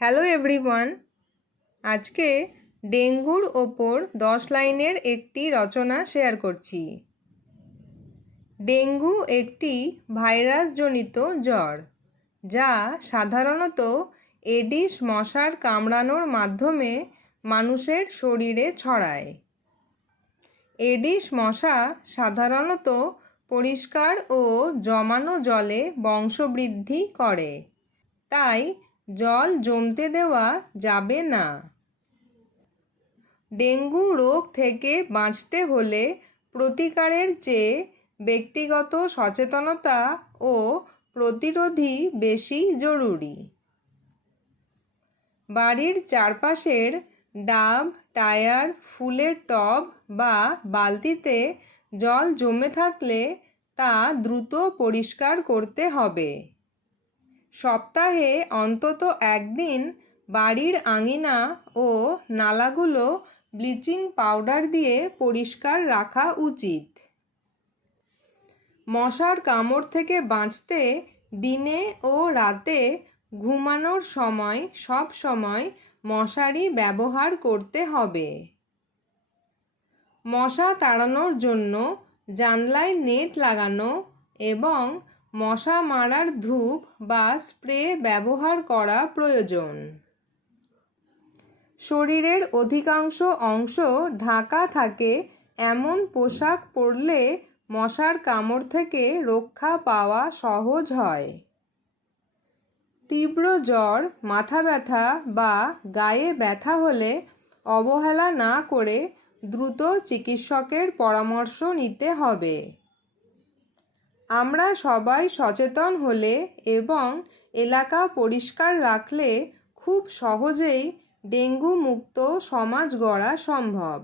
Hello everyone, আজকে ডেঙ্গুর ওপর 10 লাইনের একটি রচনা শেয়ার করছি। ডেঙ্গু একটি ভাইরাসজনিত জ্বর, যা সাধারণত এডিস মশার কামড়ানোর মাধ্যমে মানুষের শরীরে ছড়ায়। এডিস মশা সাধারণত পরিষ্কার ও জমানো জলে বংশবৃদ্ধি করে, তাই জল জমতে দেওয়া যাবে না। ডেঙ্গু রোগ থেকে বাঁচতে হলে প্রতিকারের চেয়ে ব্যক্তিগত সচেতনতা ও প্রতিরোধই বেশি জরুরি। বাড়ির চারপাশের ডাব, টায়ার, ফুলের টব বা বালতিতে জল জমে থাকলে তা দ্রুত পরিষ্কার করতে হবে। সপ্তাহে অন্তত একদিন বাড়ির আঙিনা ও নালাগুলো ব্লিচিং পাউডার দিয়ে পরিষ্কার রাখা উচিত। মশার কামড় থেকে বাঁচতে দিনে ও রাতে ঘুমানোর সময় সব সময় মশারি ব্যবহার করতে হবে। মশা তাড়ানোর জন্য জানলায় নেট লাগানো এবং মশা মারার ধূপ বা স্প্রে ব্যবহার করা প্রয়োজন। শরীরের অধিকাংশ অংশ ঢাকা থাকে এমন পোশাক পরলে মশার কামড় থেকে রক্ষা পাওয়া সহজ হয়। তীব্র জ্বর, মাথা ব্যথা বা গায়ে ব্যথা হলে অবহেলা না করে দ্রুত চিকিৎসকের পরামর্শ নিতে হবে। আমরা সবাই সচেতন হলে এবং এলাকা পরিষ্কার রাখলে খুব সহজেই ডেঙ্গু মুক্ত সমাজ গড়া সম্ভব।